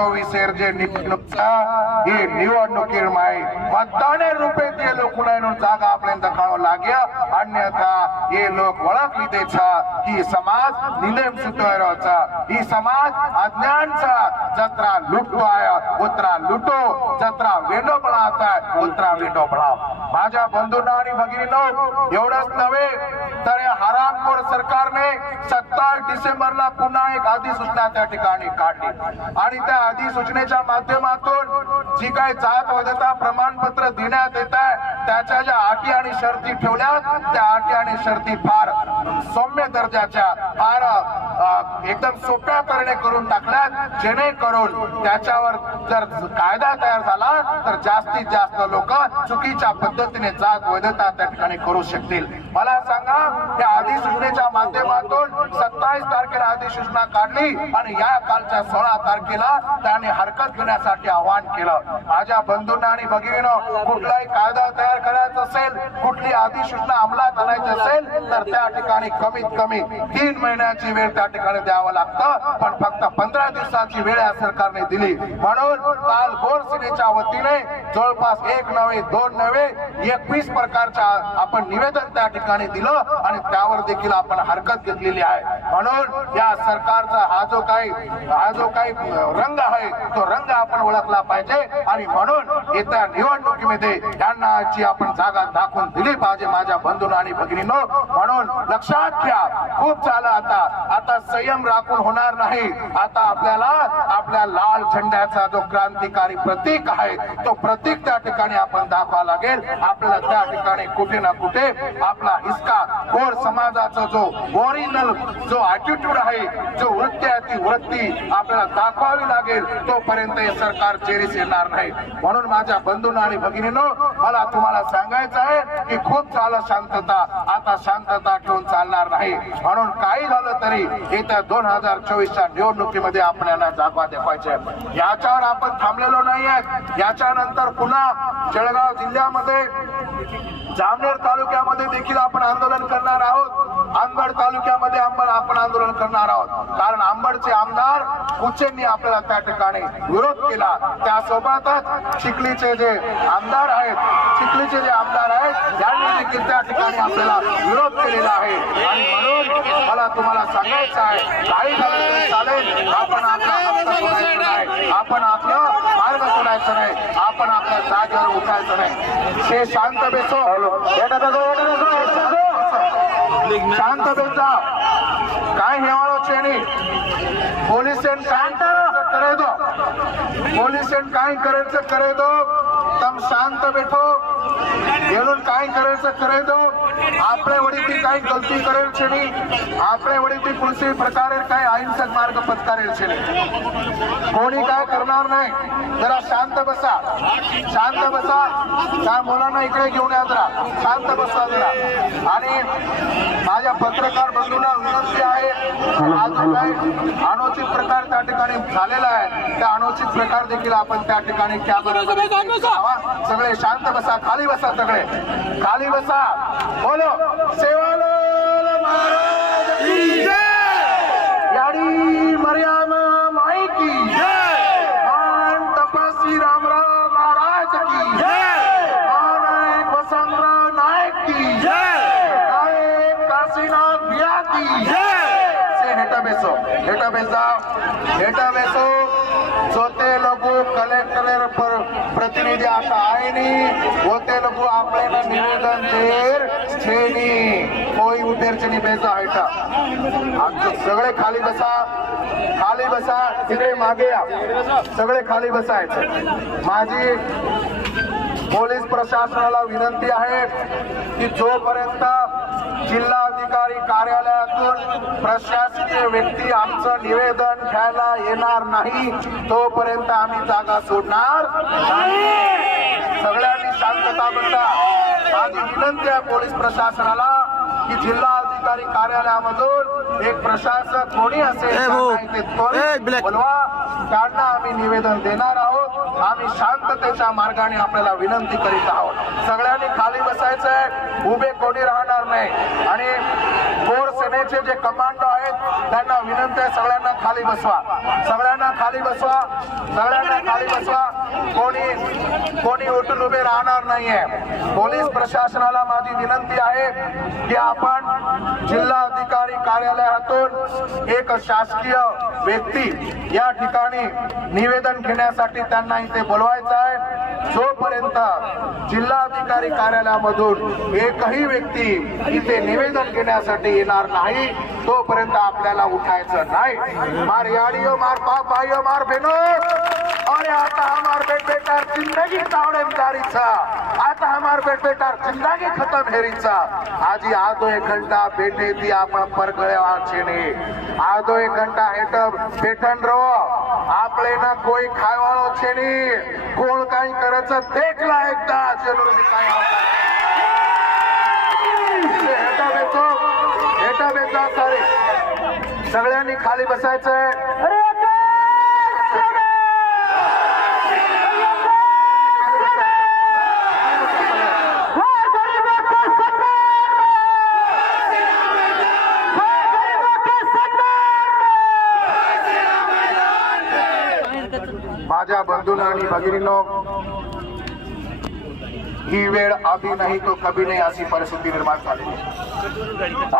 चोवीसेर जे निवडणूकचा हे निवडणुकीर माय मतदाने रूपे ते लोक जागा आपल्याला खावं लाग्या अन्यथा हे लोक ओळखली देचा. ही समाज निलेम सुतोयरोचा ही समाज अज्ञानचा. जत्रा लुटू आहे उतरा लुटो. जत्रा वेंडो बळावता उतरा वेंडो बळाव माझ्या बंधूंना आणि भगिनीनो एवढंच नव्हे तर या हरामखोर सरकारने सत्तावीस डिसेंबरला पुन्हा एक अधिसूचना त्या ठिकाणी काढली. आणि त्या अधिसूचनेच्या माध्यमातून जी काही जात वैधता प्रमाणपत्र देण्यात येत आहे त्याच्या ज्या अटी आणि शर्ती ठेवल्या त्या अटी आणि शर्ती फार सौम्य दर्जाच्या फार एकदम सोप्या करणे करून टाकल्यात. जेणेकरून त्याच्यावर जर कायदा तयार झाला तर जास्तीत जास्त लोक चुकीच्या पद्धतीने जात वैधता त्या ठिकाणी करू शकतील. मला सांगा या अधिसूचनेच्या माध्यमातून सत्तावीस तारखेला अधिसूचना काढली आणि या कालच्या सोळा तारखेला त्याने हरकत घेण्यासाठी आवाहन केलं. माझ्या बंधूंना आणि भगिनीनं कुठलाही कायदा तयार करायचा असेल कुठली अधिसूचना अंमलात आणायची असेल तर त्या ठिकाणी कमीत कमी तीन महिन्याची वेळ त्या ठिकाणी द्यावं लागतं. पण फक्त पंधरा दिवसाची वेळ या सरकारने दिली. म्हणून काल गोर सेनेच्या वतीने जवळपास एक नव्हे दोन नव्हे एकवीस प्रकारच्या आपण निवेदन त्या ठिकाणी ठिकाणी दिलं आणि त्यावर देखील आपण हरकत घेतलेली आहे. म्हणून या सरकारचा हा जो काही हा जो काही रंग आहे तो रंग आपण ओळखला पाहिजे आणि म्हणून येत्या निवडणुकीमध्ये त्यांना जी आपण जागा दाखवून दिली पाहिजे माझ्या बंधून आणि भगिनीनो म्हणून लक्षात घ्या खूप झालं आता. आता संयम राखून होणार नाही. आता आपल्याला आपल्या लाल झेंड्याचा जो क्रांतिकारी प्रतीक आहे तो प्रतीक त्या ठिकाणी आपण दाखवा लागेल. आपल्याला त्या ठिकाणी कुठे ना कुठे आपला हिसका गोर समाजाचा जो ओरिजिनल जो ऍटिट्यूड आहे जो वृत्ती आहे ती वृत्ती आपल्याला दाखवावी लागेल तोपर्यंत हे सरकार चेरीस येणार नाही. म्हणून माझ्या बंधूंना आणि भगिनीनो मला तुम्हाला सांगायचं आहे की खूप झालं शांतता आता शांतता ठेवून चालणार नाही. म्हणून काही झालं तरी येत्या दोन हजार चोवीसच्या निवडणुकीमध्ये आपण यांना जागवा याच्यावर आपण थांबलेलो नाहीये. याच्यानंतर पुन्हा जळगाव जिल्ह्यामध्ये जामनेर तालुक्यामध्ये देखील आपण आंदोलन करणार आहोत. आंबड तालुक्यामध्ये आंबड आपण आंदोलन करणार आहोत. कारण आंबडचे आमदार कुचेंनी आपल्याला त्या ठिकाणी विरोध केला. त्यासोबतच चिखलीचे जे आमदार आहेत चिखलीचे जे आमदार आहेत त्यांनी देखील त्या ठिकाणी आपल्याला विरोध केलेला आहे. आणि म्हणून मला तुम्हाला सांगायचं आहे काही झालं तरी चालेल. आपण आपला आपण आपलं सोडायचं नाही. आपण आपल्या जागेवर उठायचं नाही. ते शांत बेसो. शांत बेसा. काय हेवाळो छेनी पोलीस काय करायचं? करे दो पोलीस काय करायचं? करे दो तम शांत बैठो. येऊन काय करायचं करे दो આપણે વડીથી કઈ ગલતી કરેલ છે નહીં આપણે વડીથી કૃષિ પ્રકારે કઈ અહિંસક માર્ગ પત્કારેલ છે નહીં कोणी काय करणार नाही जरा शांत बसा शांत बसा काय मुलांना इकडे घेऊन या जरा शांत बसा जरा आणि माझ्या पत्रकार बंधूंना विनंती आहे हा जो काही अनुचित प्रकार त्या ठिकाणी झालेला आहे त्या अनुचित प्रकार देखील आपण त्या ठिकाणी कॅमेऱ्यामध्ये करावा. सगळे शांत बसा खाली बसा सगळे. खाली बसा बोलो. सेवालाल याडी मर्याम माई की मान तपस्वी रामराव महाराज की मान वसंतराव नायक की नायक काशीनाथ बिया की से हेटा बेसो हेटा बेसा हेटा बेसो जोते कलेक्टर पर प्रतिनिधी आता आहे नी. होते लोगो आपल्याला निवेदन देर छेनी कोई उतेरचनी बेसा हेटा आमचं सगळे खाली बसा. खाली बसा. तिकडे मागे या. सगळे खाली बसायचं. माझी पोलीस प्रशासनाला विनंती आहे की जोपर्यंत जिल्हाधिकारी कार्यालयातून प्रशासकीय व्यक्ती आमचं निवेदन घ्यायला येणार नाही. तोपर्यंत आम्ही जागा सोडणार सगळ्यांनी शांतता बसा. माझी विनंती आहे पोलीस प्रशासनाला की जिल्हा जिल्हाधिकारी कार्यालयामधून एक प्रशासक कोणी असेल. बोलवा. त्यांना आम्ही निवेदन देणार आहोत. आम्ही शांततेच्या मार्गाने आपल्याला विनंती करीत आहोत. सगळ्यांनी खाली बसायचंय. उभे कोणी राहणार नाही. आणि कोर सेनेचे जे कमांडो आहेत त्यांना विनंती आहे सगळ्यांना खाली बसवा. सगळ्यांना खाली बसवा. सगळ्यांना खाली बसवा. कोणी कोणी उठून उभे राहणार नाहीये. पोलीस प्रशासनाला माझी विनंती आहे की आपण जिल्हा अधिकारी कार्यालयातून एक शासकीय व्यक्ती या ठिकाणी निवेदन घेण्यासाठी त्यांना इथे बोलवायचं आहे. जोपर्यंत जिल्हाधिकारी कार्यालयामधून एकही व्यक्ती इथे निवेदन घेण्यासाठी येणार नाही तोपर्यंत आपल्याला उठायचं नाही. मार याडियो मार पाप भाइयों मार बहनो अरे आता हमार बेट बेटार जिंदगी तावड़ेदारी आता हमार बेट बेटार जिंदगी खतम हेरी आजी आधो एक घंटा बेटे दी आपण परगळ्या छेने आधो एक घंटा हेट बेठन रो. आपले ना कोई खायवाळो छेनी. कोण काही करायचं देखला एकदा. जेलूर मी काय हेटा बेचो हेटा बेचा सारे. सगळ्यांनी खाली बसायचंय. बंधूंना आणि भगिनीनो ही वेळ आधी नाही तो कभी नाही अशी परिस्थिती निर्माण झालेली आहे.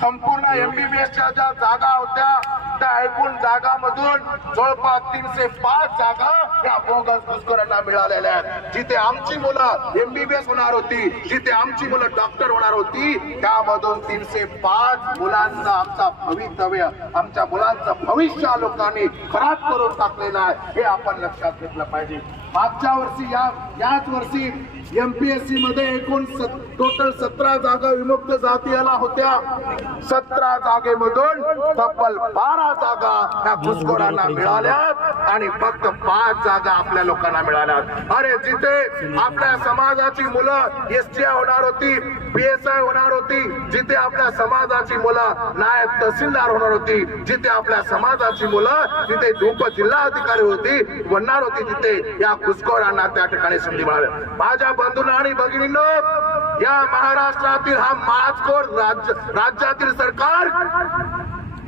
संपूर्ण एमबीबीएसच्या ज्या जागा होत्या. त्या ऐकून जागामधून जवळपास तीनशे पाच जागा या बोगस घुसखोरांना मिळालेल्या आहेत. जिथे आमची मुलं एमबीबीएस होणार होती जिथे आमची मुलं डॉक्टर होणार होती त्यामधून तीनशे पाच मुलांचा आमचा भवितव्य आमच्या मुलांचं भविष्य लोकांनी खराब करून टाकलेलं आहे हे आपण लक्षात घेतलं पाहिजे. मागच्या वर्षी या याच वर्षी एमपीएससी मध्ये एकूण टोटल सतरा जागा विमुक्त जातीयाला होत्या. सतरा जागेमधून तब्बल बारा जागा ह्या घुसखोरांना मिळाल्यात आणि फक्त पाच जागा आपल्या लोकांना मिळाल्यात. अरे जिथे आपल्या समाजाची मुलं एस टी होणार होती पीएसआय होणार होती जिथे आपल्या समाजाची मुलं नायब तहसीलदार होणार होती जिथे आपल्या समाजाची मुलं तिथे उप जिल्हाधिकारी होती बनणार होती तिथे या घुसखोरांना त्या ठिकाणी संधी मिळाली. माझ्या बंधूंना आणि भगिनींनो या महाराष्ट्रातील हा माजखोर राज्य राज्यातील सरकार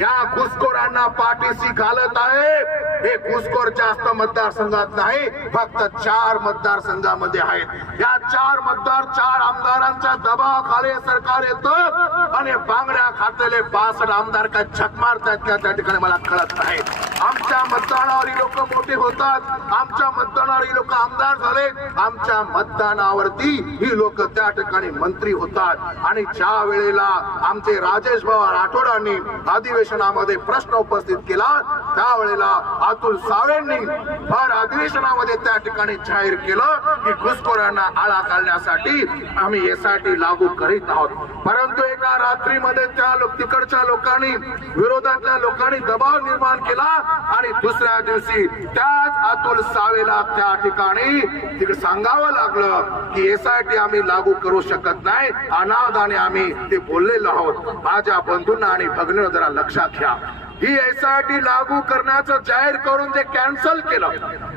या घुसखोरांना पाठीशी घालत आहे. हे घुसखोर जास्त मतदारसंघात नाही फक्त चार मतदारसंघामध्ये आहेत. या चार मतदार चार आमदारांच्या दबावाखाली सरकार येतं आणि बांगड्या खातेले बासठ आमदार काय छक मारतात का त्या ठिकाणी मला कळत नाही. आमच्या मतदानावर ही लोक मोठे होतात. आमच्या मतदानावर ही लोक आमदार झाले. आमच्या मतदानावरती ही लोक त्या ठिकाणी मंत्री होतात. आणि ज्या वेळेला आमचे राजेश बाबा राठोडांनी अधिवेशनामध्ये प्रश्न उपस्थित केला त्यावेळेला अतुल सावेंनी भर अधिवेशनामध्ये त्या ठिकाणी जाहीर केलं की घुसखोरांना आळा घालण्यासाठी आम्ही यासाठी लागू करीत आहोत. परंतु एका रात्रीमध्ये त्या लोक तिकडच्या लोकांनी विरोधातल्या लोकांनी दबाव निर्माण केला आणि दुसऱ्या दिवशी त्याच अतुल सावेला त्या ठिकाणी तिकडे सांगावं लागलं की एसआयटी आम्ही लागू करू शकत नाही. अनादाने आम्ही ते बोललेलो आहोत. माझ्या बंधूंना आणि भगिनींना जरा लक्षात घ्या. ही टी लागू करण्याचं जाहीर करून जे कॅन्सल केलं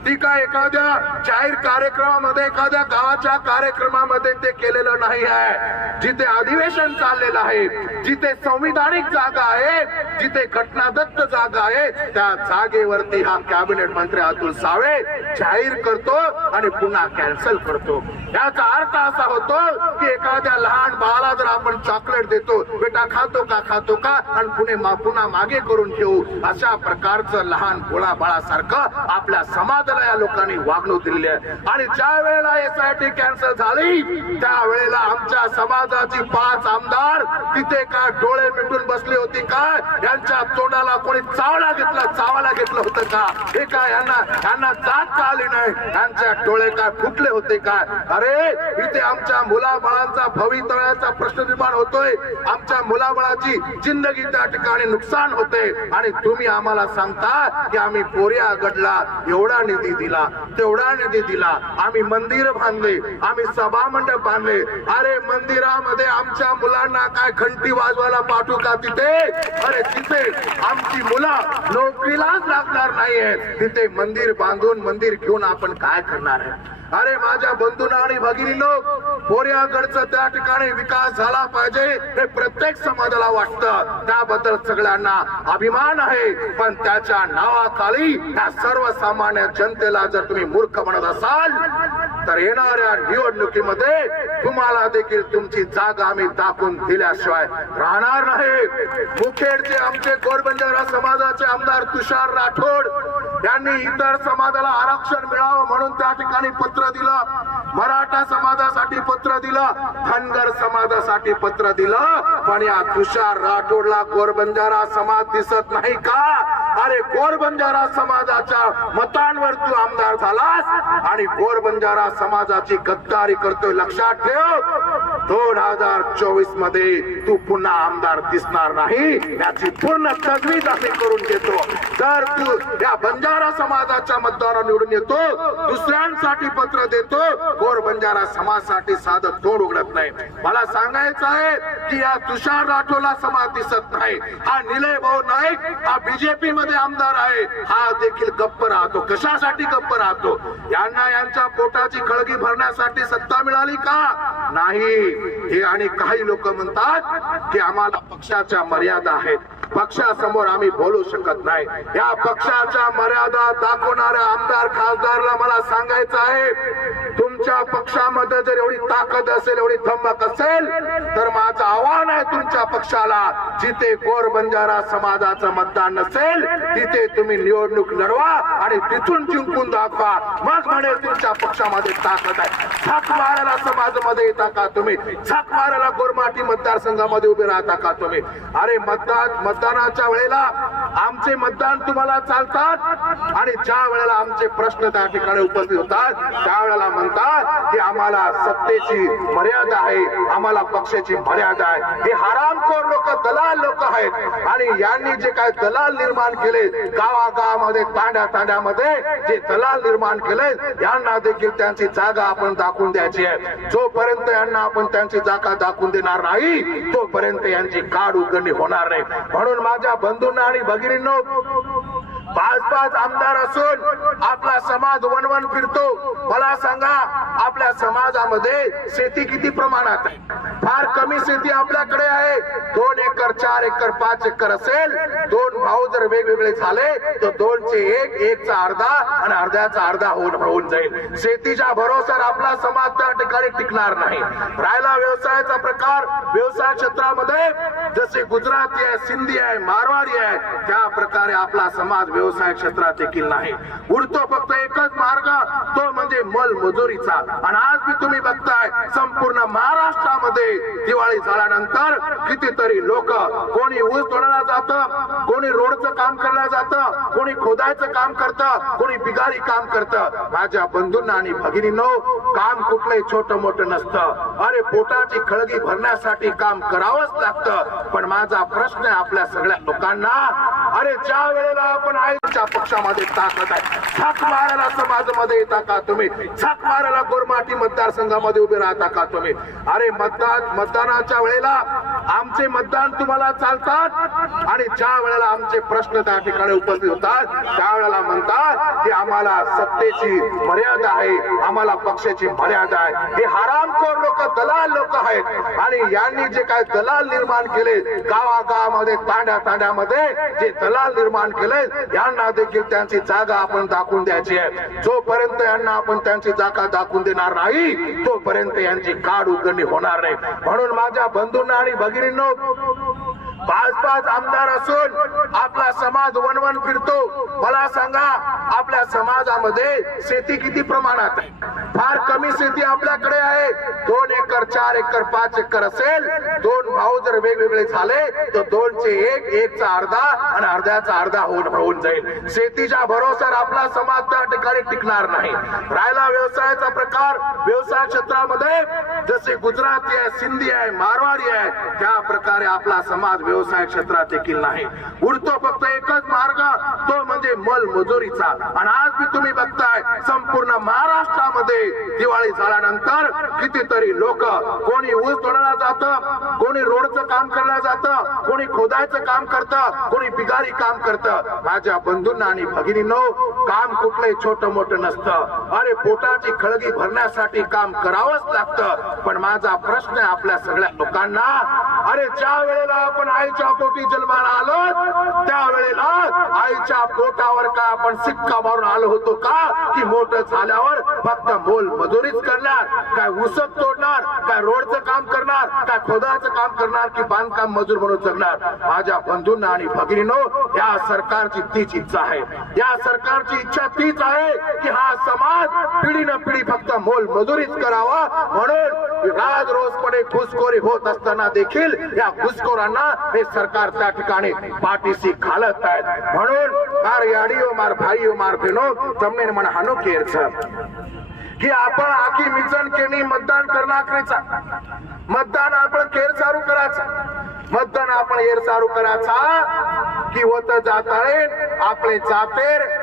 ती का एखाद्या जाहीर कार्यक्रमामध्ये एखाद्या गावाच्या कार्यक्रमामध्ये ते केलेलं नाही आहे. जिथे अधिवेशन चाललेलं आहे जिथे संविधानिक जागा आहे जिथे घटनादत्त जागा आहे त्या जागेवरती हा कॅबिनेट मंत्री अतुल सावे जाहीर करतो आणि पुन्हा कॅन्सल करतो. याचा अर्थ असा होतो की एखाद्या लहान बाळाला जर आपण चॉकलेट देतो बेटा खातो का खातो का आणि पुणे मा- पुन्हा मागे करून ठेवू अशा प्रकारचं लहान भोळा बाळासारखं आपल्या समाजाला या लोकांनी वागणूक दिलेली आहे. आणि ज्या वेळेला एसआयटी कॅन्सल झाली त्यावेळेला आमच्या समाजाची पाच आमदार तिथे का डोळे मिटून बसले होते का? यांच्या तोंडाला कोणी चावला घेतला चावाला घेतलं होतं का? हे काय यांना यांना जात का आली नाही? यांच्या डोळे काय फुटले होते काय अरे इथे आमच्या मुलाबाळांचा भवितव्याचा प्रश्न निर्माण होतोय. आमच्या मुलाबाळाची जिंदगी त्या ठिकाणी नुकसान होते. आणि तुम्ही आम्हाला सांगता की आम्ही कोऱ्या गडला एवढा निधी दिला तेवढा निधी दिला. आम्ही मंदिर बांधले आम्ही सभा मंडप बांधले. अरे मंदिरामध्ये आमच्या मुलांना काय घंटी वाजवायला पाठवू का तिथे? अरे तिथे आमची मुलं नोकरीलाच लागणार नाहीये तिथे मंदिर बांधून मंदिर घेऊन आपण काय करणार आहे अरे माझ्या बंधूंना आणि भगिनीनो पोर्याकडचा त्या ठिकाणी विकास झाला पाहिजे हे प्रत्येक समाजाला वाटतं. त्याबद्दल सगळ्यांना अभिमान आहे. पण त्याच्या नावाखाली त्या सर्वसामान्य जनतेला जर तुम्ही मूर्ख म्हणत असाल तर येणाऱ्या निवडणुकीमध्ये तुम्हाला देखील तुमची जागा आम्ही दाखवून दिल्याशिवाय राहणार नाही. मुखेडचे आमचे गोरबंजारा समाजाचे आमदार तुषार राठोड यांनी इतर समाजाला आरक्षण मिळावं म्हणून त्या ठिकाणी पत्र दिलं. मराठा समाजासाठी पत्र दिलं धनगर समाजासाठी पत्र दिलं. पण या तुषार राठोडला गोरबंजारा समाज दिसत नाही का? अरे गोरबंजारा समाजाच्या मतांवर तू आमदार झालास आणि गोरबंजारा समाजाची गद्दारी करतोय लक्षात ठेव. दोन हजार चोवीसमध्ये तू पुन्हा आमदार दिसणार नाही. याची पूर्ण तजवीज आम्ही करून घेतो जर तू या बंजारा बंजारा समाजाच्या मतदारावर निवडून येतो. दुसऱ्यांसाठी पत्र देतो. गोर बंजारा समाजासाठी साधं तोड उघडत नाही. मला सांगायचं आहे की या तुषार राठोला समाज दिसत नाही. हा निलय भाऊ नाईक हा बीजेपी मध्ये आमदार आहे. हा देखील गप्प राहतो. कशासाठी गप्प राहतो? यांना यांच्या पोटाची खळगी भरण्यासाठी सत्ता मिळाली का? नाही. हे आणि काही लोक म्हणतात की आम्हाला पक्षाच्या मर्यादा आहेत. पक्षासमोर आम्ही बोलू शकत नाही. या पक्षाच्या मर्यादा दाखवणाऱ्या आमदार खासदारला मला सांगायचं आहे तुमच्या पक्षामध्ये जर एवढी ताकद असेल एवढी धमक असेल तर माझं आव्हान आहे तुमच्या पक्षाला जिथे गोर बंजारा समाजाचं मतदान नसेल तिथे तुम्ही निवडणूक लढवा आणि तिथून जिंकून दाखवा. मग म्हणेल तुमच्या पक्षामध्ये ताकद आहे. छाक मारायला समाजामध्ये येता का तुम्ही? छाक मारायला गोरमाटी मतदारसंघामध्ये उभे राहता का तुम्ही? अरे मतदार मत मतदानाच्या वेळेला आमचे मतदान तुम्हाला चालतात आणि ज्या वेळेला आमचे प्रश्न त्या ठिकाणी उपस्थित होतात त्यावेळेला म्हणतात की आम्हाला सत्तेची मर्यादा आहे आम्हाला पक्षाची मर्यादा आहे. हे हरामखोर लोक दलाल लोक आहेत. आणि यांनी जे काय दलाल निर्माण केले गावागावामध्ये तांड्या तांड्यामध्ये जे दलाल निर्माण केले यांना देखील त्यांची जागा आपण दाखवून द्यायची आहे. जोपर्यंत यांना आपण त्यांची जागा दाखवून देणार नाही तोपर्यंत यांची काढ उघडणी होणार नाही. म्हणून माझ्या बंधूंना आणि भगिनींनो पाच पाच आमदार असून आपला समाज वनवन फिरतो. मला सांगा आपल्या समाजामध्ये शेती किती प्रमाणात आहे? फार कमी शेती आपल्याकडे आहे. दोन एकर चार एकर पाच एकर असेल दोन भाऊ जर वेगवेगळे झाले तर दोनचे एक एकचा अर्धा आणि अर्ध्याचा अर्धा होऊन होऊन जाईल. शेतीच्या भरोसावर आपला समाज त्या ठिकाणी टिकणार नाही. राहिला व्यवसायाचा प्रकार व्यवसाय क्षेत्रामध्ये. जसे गुजराती आहे सिंधी आहे मारवाडी आहे त्या प्रकारे आपला समाज व्यवसाय क्षेत्रात देखील नाही. उरतो फक्त एकच मार्ग तो म्हणजे मल मजुरीचा आणि आज मी तुम्ही बघताय संपूर्ण महाराष्ट्रामध्ये दिवाळी झाल्यानंतर कितीतरी लोक कोणी ऊस तोडायला जातं कोणी रोडचं काम करायला जातं कोणी खोदायचं काम करतं कोणी बिगारी काम करतं. माझ्या बंधूंना आणि भगिनींनो काम कुठलंही छोटं मोठं नसतं. अरे पोटाची खळगी भरण्यासाठी काम करावंच लागतं. पण माझा प्रश्न आहे आपल्या सगळ्या लोकांना अरे ज्या वेळेला आपण आईच्या पक्षामध्ये ताकद आहे छाक मारायला समाजामध्ये येता का तुम्ही? छाक मारायला गोरमाटी मतदारसंघामध्ये उभे राहता का तुम्ही? अरे मतदान मतदानाच्या वेळेला आमचे मतदान तुम्हाला चालतात. आणि ज्या वेळेला आमचे प्रश्न त्या ठिकाणी उपस्थित होतात त्यावेळेला म्हणतात की आम्हाला सत्तेची मर्यादा आहे आम्हाला पक्षाची मर्यादा आहे. हे हरामखोर लोक दलाल लोक आहेत. आणि यांनी जे काय दलाल निर्माण केले गावागावामध्ये तांड्या तांड्यामध्ये जे दलाल निर्माण केले यांना देखील त्यांची जागा आपण दाखवून द्यायची आहे. जोपर्यंत यांना आपण त्यांची जागा दाखवून देणार नाही तोपर्यंत यांची काड उघडणी होणार नाही. म्हणून माझ्या बंधूंना आणि भगिनींनो पाच पाच आमदार असून आपला समाज वनवन फिरतो. मला सांगा आपल्या समाजामध्ये शेती किती प्रमाणात आहे? फार कमी शेती आपल्याकडे आहे. दोन एकर चार एकर पाच एकर असेल दोन भाऊ जर वेगवेगळे झाले तर दोनचे एक एकचा अर्धा आणि अर्ध्याचा अर्धा होऊन होऊन जाईल. शेतीच्या भरोसावर आपला समाज त्या ठिकाणी टिकणार नाही. राहिला व्यवसायाचा प्रकार व्यवसाय क्षेत्रामध्ये जसे गुजराती आहे सिंधी आहे मारवाडी आहे त्या प्रकारे आपला समाज व्यवसाय क्षेत्रात देखील नाही. उरतो फक्त एकच मार्ग तो म्हणजे मल मजुरीचा आणि आज मी तुम्ही बघताय संपूर्ण महाराष्ट्रामध्ये दिवाळी झाल्यानंतर कितीतरी लोक कोणी ऊस तोडायला जातं कोणी रोडचं काम करायला जातं कोणी खोदायचं काम करतं कोणी बिगारी काम करतं. माझ्या बंधूंना आणि भगिनीनो काम कुठलंही छोट मोठं नसतं. अरे पोटाची खळगी भरण्यासाठी काम करावंच लागतं. पण माझा प्रश्न आहे आपल्या सगळ्या लोकांना अरे ज्या वेळेला आपण आईच्या पोटी जन्माला आलो त्या वेळेला आईच्या पोटावर का आपण सिक्का मारून आलो होतो का? की मोठं झाल्यावर फक्त मोल मजुरीच करणार काय उसक तोडणार काय रोडचं काम करणार काय खोदाचं काम करणार की बांधकाम मजूर म्हणून जगणार. माझ्या बंधूंना आणि भगिनीनो या सरकारची तीच इच्छा आहे. या सरकारची इच्छा तीच आहे की हा समाज पिढी न पिढी फक्त मोल मजुरीच करावा म्हणून राज रोजपणे घुसखोरी होत असताना देखील या घुसखोरांना हे सरकार त्या ठिकाणी पाठीशी घालत आहेत म्हणून मार याडीओ मार भाईओ मार बहिणो તમને મને હાનો કેર છે કે आपण આખી મિશન કેની मतदान करण्याकरिता मतदान आपण केर चालू करायचं मतदान आपण एर चालू करायचा की होत जात आहे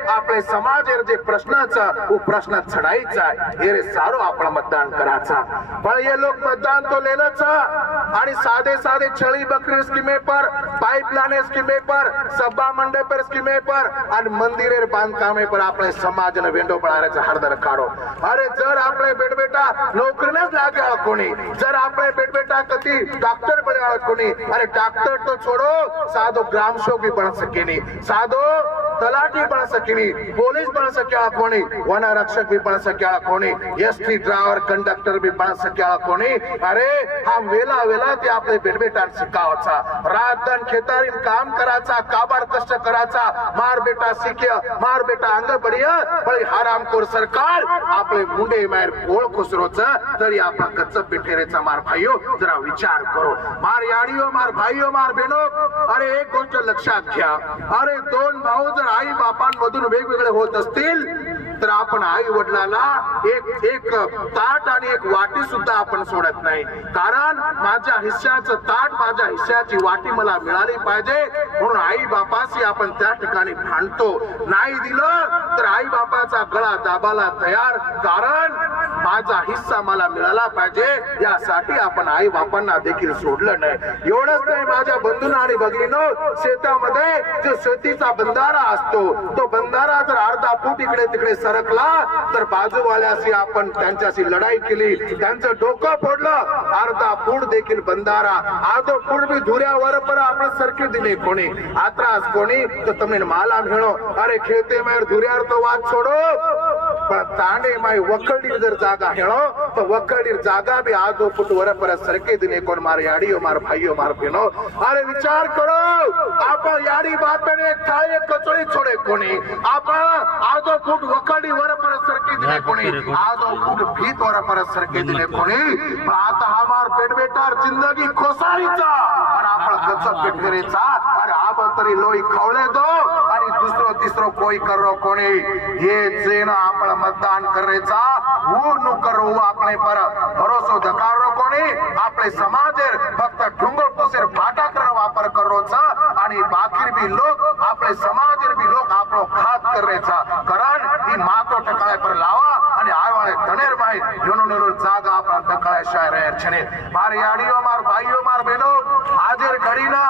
आपले जातेर आपले समाजेर जे प्रश्नाचा वो प्रश्न छडायचा हे रे सारो आपण मतदान करायचा पण हे लोक मतदान तो लेलच आणि साधे साधे छळी बकरी स्कीमे पर पाईपलाईन स्कीमे पर सभा मंडप पर स्कीमे पर आणि मंदिरेर बांधकामे पर આપણે સમાજને વેંડો પડારે હળદર કાઢો અરે જર આપણે બેટ બેટા નોકરીને જ લાગ્યા કોની જર આપણે બેટ બેટા કતી ડોક્ટર બન્યા કોની અરે ડોક્ટર તો છોડો સાદો ગ્રામ સેવક બી બન શકે નહીં સાદો તલાટી બન શકે નહીં પોલીસ બન શક્યા કોની વન રક્ષક બી બન શક્યા કોની એસટી ડ્રાઈવર કંડક્ટર બી બન શક્યા કોની અરે हा वेला वेला ते आपले बेटबेटा शिकावाचा रात दन खेतारी काम करायचा काबाड कष्ट करायचा मार बेटा शिक्य मार बेटा अंग बढिया पण हारामखोर सरकार आपले मुंडे मार पोळ खुसरोच तरी आपण कच्च पिठेरेचा मार भाईयो जरा विचार करो मार याडीओ मार भाईयो मार बेनो अरे एक गोष्ट लक्षात घ्या अरे दोन भाऊ जर आई बापांमधून वेगवेगळे होत असतील तर आपण आई वडिलाला एक एक ताट आणि एक वाटी सुद्धा आपण सोडत नाही. कारण माझ्या हिश्श्याचं ताट माझ्या हिस्साची वाटी मला मिळाली पाहिजे. म्हणून आई बापाशी आपण त्या ठिकाणी भांडतो. नाही दिलं तर आई बापाचा गळा दाबाला तयार. कारण माझा हिस्सा मला मिळाला पाहिजे. यासाठी आपण आई बापांना देखील सोडलं नाही. एवढंच नाही माझ्या बंधून आणि भगिनीनं शेतामध्ये जो शेतीचा बंधारा असतो तो बंधारा जर अर्धा फूट इकडे तिकडे सरकला तर बाजूवाल्याशी आपण त्यांच्याशी लढाई केली. त्यांचं डोकं फोडलं. अर्धा पूड देखील बंधारा आदो पूड बी धुऱ्यावर पर आपण सरकी दिली कोणी. आत्रास कोणी तर तुम्ही माला मिळो. अरे खेळते मेर धुऱ्यावर तो वाद सोडो. ತಾಣೆ ಮಾಯಿ ಒಕ್ಕಡಿರ್ದರ್ ಜಾಗ ಹೇಳೋ ಒಕ್ಕಡಿರ್ ಜಾಗ ಬಿ ಆದೋ ಪುಟ್ಟು ವರ ಪರ सरके ದಿನೇ ಕೋನ್ ಮಾರಿ ಅಡಿಯೋ ಮಾರ ಭಾಯಿಯೋ ಮಾರ ಬೇನೋ ಅರೆ ವಿಚಾರ ಕರೋ ಆಪ ಯಾಡಿ ಬಾಪನೆ ಕಾಯೆ ಕಚೋಳಿ छोडे कोणी ಆಪ ಆದೋ ಪುಟ್ಟು ಒಕ್ಕಡಿ ವರ ಪರ सरके ದಿನೇ कोणी ಆದೋ ಪುಟ್ಟು ಭೀತ ವರ ಪರ सरके ದಿನೇ कोणी ಬಾತ ಹಮಾರ पेट बेटार जिंदगी खोसारीचा आणि आपण गच्च पेट करायचा अरे आपण तरी लोई खवळे दो दुसरो तिसरो कोई करो कोणी हे जेन आपण मतदान करायचा वो नु करो આપણે પર ભરોસો ધકારો કોની આપણે સમાજે ફક્ત ઢુંગો પુસેર ફાટા કરવા વાપર કરો છે आणि बाकीर बी लोक आपले समाजेर बी लोक આપણો ઘાત કરે છે કારણ ઈ માતો ટકાળે પર લાવા અને આવાળે ધનેર ભાઈ જેનો નેરો જાગા આપણા ટકાળે શાય રહે છે ને મારી આડીઓ માર ભાઈઓ માર બહેનો હાજર ઘડીના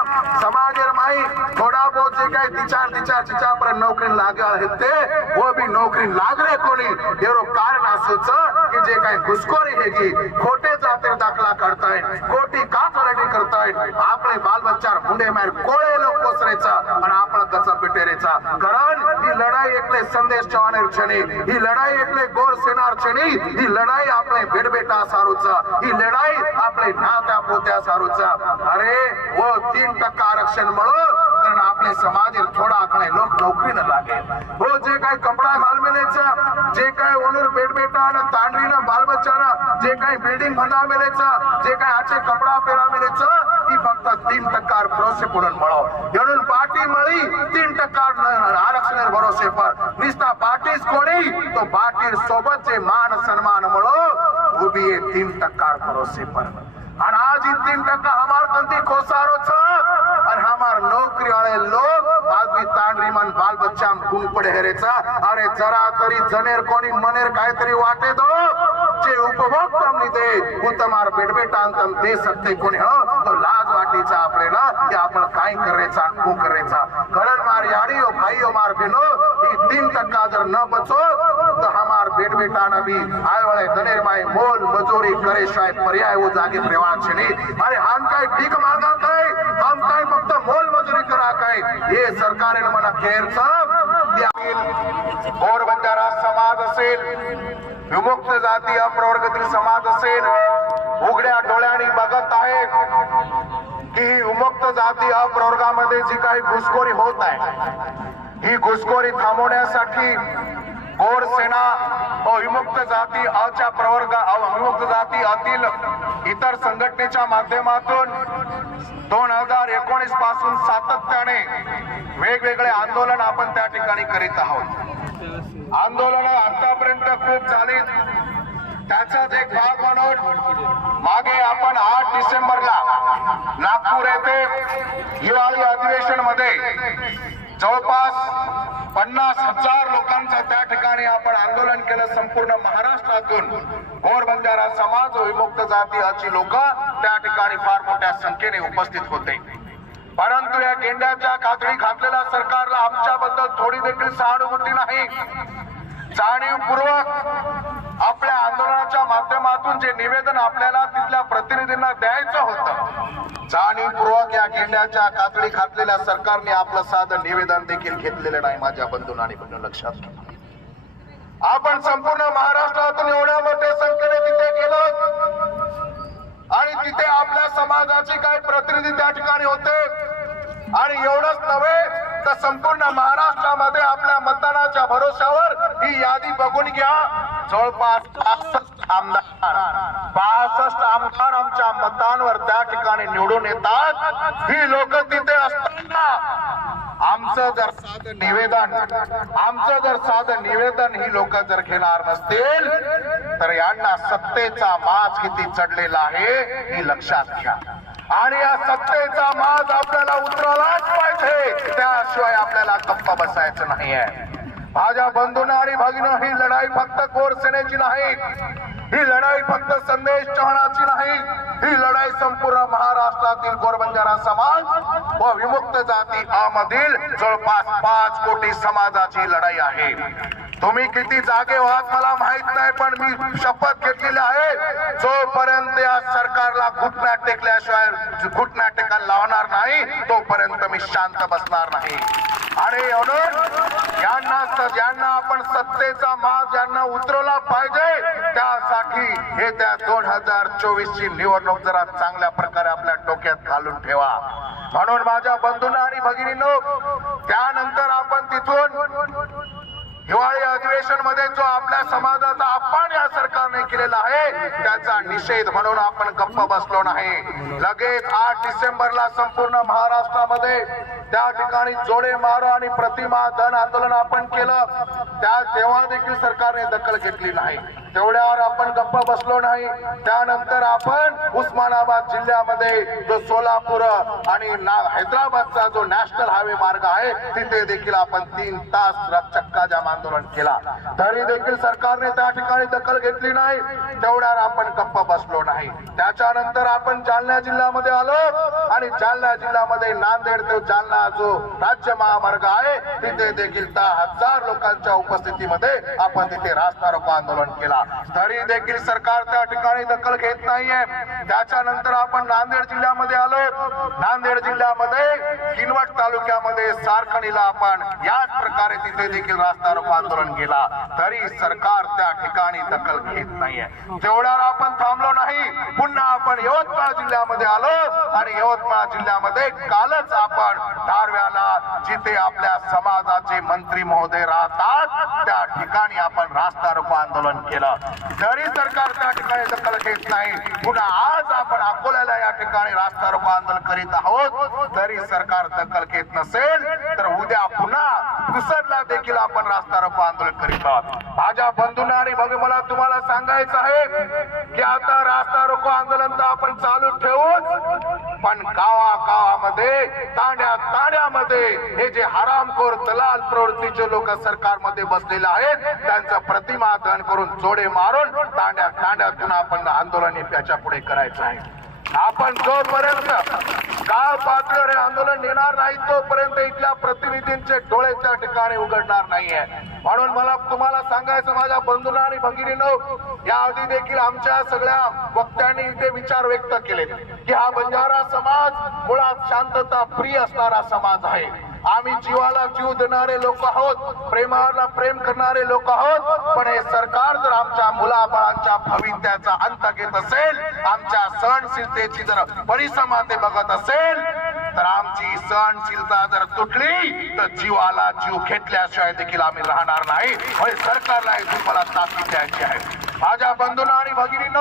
સમાજેર માઈ થોડા तिचार तिचार तिचार पर नौकरी लागल हेते वो भी नौकरी लागले कोणी? एरो कारण असच की जे काय घुसखोरी हेगी खोटे जाते दाखला करताय खोटी का करणी करताय आपले बाल मुंडे मार कोळे लोक कोसरेचा आणि आपण गचा पिटेरेचा कारण ही लढाई एकले संदेश चव्हाण क्षणी ही लढाई एकले गोर सेनार क्षणी ही लढाई आपले बेडबेटा सारूचा ही लढाई आपले नात्या पोत्या सारूचा. अरे वो तीन टक्का आरक्षण म्हणून अपने समाज थोड़ा आखने लोग नौकरी न लागे। हो जे काय कपड़ा माल मिळायचं जे काय ओनूर बेट बेटा तांडरीना बाल बच्चाना जे काय बिल्डिंग बना मिळायचं जे काय आचे कपडा पेरा मिळायचं ती फक्त तीन टक्कार भरोसे पुनर् मळो। म्हणून पार्टी मळी तीन टक्का आरक्षण भरोसे पर। निस्ता पार्टीच कोणी तो पार्टी सोबत जे मान सन्मान मळो उभी तीन टक्का भरोसे पर। आणि आज ही तीन टक्का हमार कंती खोसारो छ और हमार नौकरी वाले लोग आज भी तांडरी मन बाल बच्चा गुण पड़े हेरे अरे जरा तरी जनेर कोनी मनेर काय तरी वाटे दो जे उपभोग तमनी दे वो तमार बेट बेटान तम दे सकते कोणी हो? तो लाज वाटी चा वाटीचा आपल्याला की आपण काय करायचा कू करायचा. कारण मार याडी हो भाई हो मार बिनो दिन तक का अगर न बचो तो हमार बेट बेटाना भी आए वाले दनेर माई मोल मजूरी करे शायद पर्याय वो जागे परिवार छनी अरे हम काय ठीक मागा काय हम काय फक्त मोल मजूरी करा काय? हे सरकार मना केर सब और बंजारा समाज असेल विमुक्त जाती अप्रवर्गातील समाज असेल उघड्या डोळ्यांनी बघत आहे की ही जाती अप्रवर्गामध्ये जी काही घुसखोरी होत आहे ही घुसखोरी थांबवण्यासाठी गोर सेना व जाती अच्या प्रवर्ग अविमुक्त विमुक्त जाती अतील इतर संघटनेच्या माध्यमातून दोन हजार एकोणीसपासून सातत्याने वेगवेगळे आंदोलन आपण त्या ठिकाणी करीत आहोत. आंदोलन आतापर्यंत खूप झाली त्याचाच एक भाग म्हणून मागे आपण आठ डिसेंबरला नागपूर येथे हिवाळी अधिवेशनमध्ये जवळपास पन्नास हजार लोकांचं त्या ठिकाणी आपण आंदोलन केलं संपूर्ण महाराष्ट्रातून. गोर बंजारा समाज विमुक्त जाती अशी लोक त्या ठिकाणी फार मोठ्या संख्येने उपस्थित होते. परंतु या गेंड्याच्या कातडी घातलेल्या सरकारला आमच्याबद्दल थोडी देखील सहानुभूती नाही. जाणीवपूर्वक आपल्या आंदोलनाच्या माध्यमातून जे निवेदन आपल्याला तिथल्या प्रतिनिधींना द्यायचं होतं जाणीवपूर्वक या किल्ल्याच्या कातडी घातलेल्या सरकारने आपलं साधं निवेदन देखील घेतलेलं नाही माझ्या बंधून आणि बंधू लक्षात ठेवा. आपण संपूर्ण महाराष्ट्रातून एवढ्या मोठ्या संख्येने तिथे गेलो आणि तिथे आपल्या समाजाचे काही प्रतिनिधी त्या ठिकाणी होते आणि एवढंच नव्हे तर संपूर्ण महाराष्ट्रामध्ये आपल्या मतदानाच्या भरोश्यावर ही यादी बघून घ्या. जवळपास पासष्ट आमदार पासष्ट आमदार आमच्या मतांवर त्या ठिकाणी निवडून येतात. ही लोक तिथे असताना आमचं जर साधं निवेदन आमचं जर साधं निवेदन ही लोक जर घेणार नसतील तर यांना सत्तेचा माज किती चढलेला आहे ही लक्षात घ्या. आणि या सत्तेचा माज आपल्याला उतरवलाच पाहिजे. त्याशिवाय आपल्याला गप्प बसायचं नाहीये. माझ्या बंधूंना आणि भगिनी ही लढाई फक्त कोर सेनेची नाही. ही लढाई फक्त संदेश चव्हाणाची नाही. ही लढाई संपूर्ण महाराष्ट्रातील गोरबंजारा समाज व विमुक्त जाती आमधील जवळपास पाच कोटी समाजाची लढाई आहे. तुम्ही किती जागे व्हात मला माहीत नाही पण मी शपथ घेतलेली आहे. जोपर्यंत या सरकारला घुटण्या टेकल्याशिवाय घुटण्या टेकायला लावणार नाही तोपर्यंत मी शांत बसणार नाही. आणि म्हणून यांना ज्यांना यांना आपण सत्तेचा माज यांना उतरवला पाहिजे. त्यासाठी हे त्या दोन हजार चोवीस ची निवडणूक जरा चांगल्या प्रकारे आपल्या डोक्यात घालून ठेवा. म्हणून माझ्या बंधूंना आणि भगिनीनो त्यानंतर आपण तिथून हिवाळी अधिवेशनमध्ये जो आपल्या समाजाचा अपमान या सरकारने केलेला आहे त्याचा निषेध म्हणून आपण गप्प बसलो नाही. लगेच आठ डिसेंबरला संपूर्ण महाराष्ट्रामध्ये त्या ठिकाणी जोडे मारो आणि प्रतिमा धन आंदोलन आपण केलं. त्या तेव्हा देखील सरकारने दखल घेतली नाही. तेवढ्यावर आपण गप्प बसलो नाही. त्यानंतर आपण उस्मानाबाद जिल्ह्यामध्ये जो सोलापूर आणि हैदराबादचा जो नॅशनल हायवे मार्ग आहे तिथे देखील आपण तीन तास चक्का जाम आंदोलन केला. तरी देखील सरकारने त्या ठिकाणी दखल घेतली नाही. तेवढ्यावर आपण गप्प बसलो नाही. त्याच्यानंतर आपण जालना जिल्ह्यामध्ये आलो आणि जालना जिल्ह्यामध्ये नांदेड ते जालना जो राज्य महामार्ग आहे तिथे देखील दहा हजार लोकांच्या उपस्थितीमध्ये आपण तिथे रास्ता रोको आंदोलन केला. तरी देखील सरकार त्या ठिकाणी दखल घेत नाहीये. त्याच्यानंतर आपण नांदेड जिल्ह्यामध्ये आलो नांदेड जिल्ह्यामध्ये किनवट तालुक्यामध्ये सारखणीला आपण याच प्रकारे तिथे देखील रास्ता रोको आंदोलन केला. तरी सरकार त्या ठिकाणी दखल घेत नाहीये. तेवढ्यावर आपण थांबलो नाही. पुन्हा आपण यवतमाळ जिल्ह्यामध्ये आलो आणि यवतमाळ जिल्ह्यामध्ये कालच आपण धारव्याला जिथे आपल्या समाजाचे मंत्री महोदय राहतात त्या ठिकाणी आपण रास्ता रोको आंदोलन केलं. तरी सरकार त्या ठिकाणी दखल घेत नाही पुन्हा आज आपण अकोल्याला या ठिकाणी रास्ता रोको आंदोलन करीत आहोत. जरी सरकार दखल घेत नसेल तर उद्या पुन्हा दुसरला देखील आपण रास्ता रोको आंदोलन करीत आहोत. माझ्या बंधूंना आणि बघ मला तुम्हाला सांगायचं आहे की आता रास्ता रोको आंदोलन तर आपण चालू ठेवूच पण गावा गावामध्ये तांड्या तांड्यामध्ये हे जे हरामखोर दलाल प्रवृत्तीचे लोक सरकारमध्ये बसलेले आहेत त्यांचं प्रतिमा दहन करून जोडे मारून तांड्या तांड्यातून आपण आंदोलन त्याच्या पुढे करायचं आहे. आपण जोपर्यंत काळ पातळीवर हे आंदोलन नेणार नाही तोपर्यंत इथल्या प्रतिनिधींचे डोळे त्या ठिकाणी उघडणार नाहीये. म्हणून मला तुम्हाला सांगायचं माझ्या बंधूंना आणि भगिनीनो या आधी देखील आमच्या सगळ्या वक्त्यांनी इथे विचार व्यक्त केले की हा बंजारा समाज मुळात शांतता प्रिय असणारा समाज आहे. आम्ही जीवाला जीव देणारे लोक आहोत प्रेमाला प्रेम करणारे लोक आहोत पण हे सरकार जर आमच्या मुलाबाळांच्या भवित्याचा अंत घेत असेल आमच्या सहनशीलतेची जर परिसमाते बघत असेल तर आमची सहनशीलता जर तुटली तर जीवाला जीव घेतल्याशिवाय देखील आम्ही राहणार नाही. म्हणजे सरकारला तुम्हाला मला द्यायची आहे. माझ्या बंधूला आणि भगिनीनो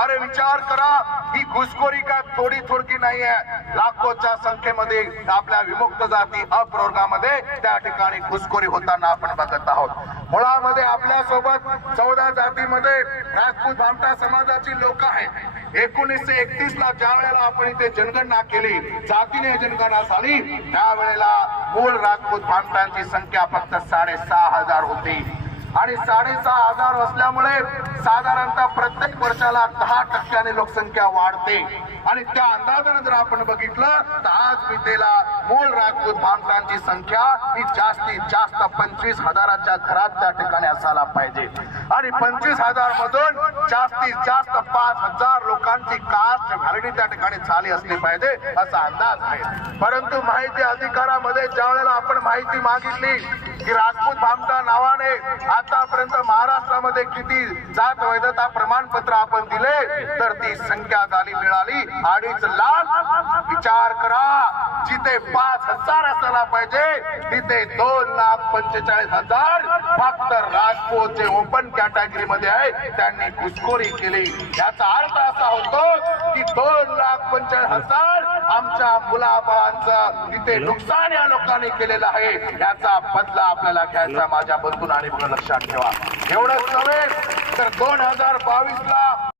अरे विचार करा ही घुसखोरी काय थोडी थोडकी नाही आहे लाखोच्या संख्येमध्ये आपल्या विमुक्त जाती अप्रवर्गामध्ये त्या ठिकाणी घुसखोरी होताना आपण बघत आहोत. मुळामध्ये आपल्यासोबत चौदा जातीमध्ये राजपूत भामटा समाजाची लोक आहेत. एकोणीसशे एकतीस ला ज्या वेळेला आपण इथे जनगणना केली जातीने जनगणना झाली त्यावेळेला मूळ राजपूत भामटांची संख्या फक्त साडेसहा हजार होती. आणि साडेसहा हजार असल्यामुळे साधारणतः प्रत्येक वर्षाला दहा टक्क्याने लोकसंख्या वाढते. आणि त्या अंदाजाने जर आपण बघितलं तर आज पितेला मूळ राजपूत भारतांची संख्या ही जास्तीत जास्त पंचवीस हजाराच्या घरात त्या ठिकाणी असायला पाहिजे. आणि पंचवीस हजार मधून जास्तीत जास्त पाच हजार लोकांची कास्ट घालणी त्या ठिकाणी झाली असली पाहिजे असा अंदाज आहे. परंतु माहिती अधिकारामध्ये ज्या वेळेला आपण माहिती मागितली की राजपूत भामटा नावाने आतापर्यंत महाराष्ट्रामध्ये किती जात वैधता प्रमाणपत्र आपण दिले तर ती संख्या झाली मिळाली अडीच लाख. विचार करा जिथे पाच हजार असायला पाहिजे तिथे दोन लाख पंचेचाळीस हजार फक्त राजपूत जे ओपन कॅटेगरी मध्ये आहे. त्यांनी घुसखोरी केली. याचा अर्थ असा होतो की दोन लाख पंचेचाळीस हजार आमच्या मुलाबाळांचं तिथे नुकसान या लोकांनी केलेलं आहे. याचा बदला आपल्याला घ्यायचा माझ्या बंधून आणि म्हणून लक्षात ठेवा. एवढंच नव्हे तर दोन हजार बावीस ला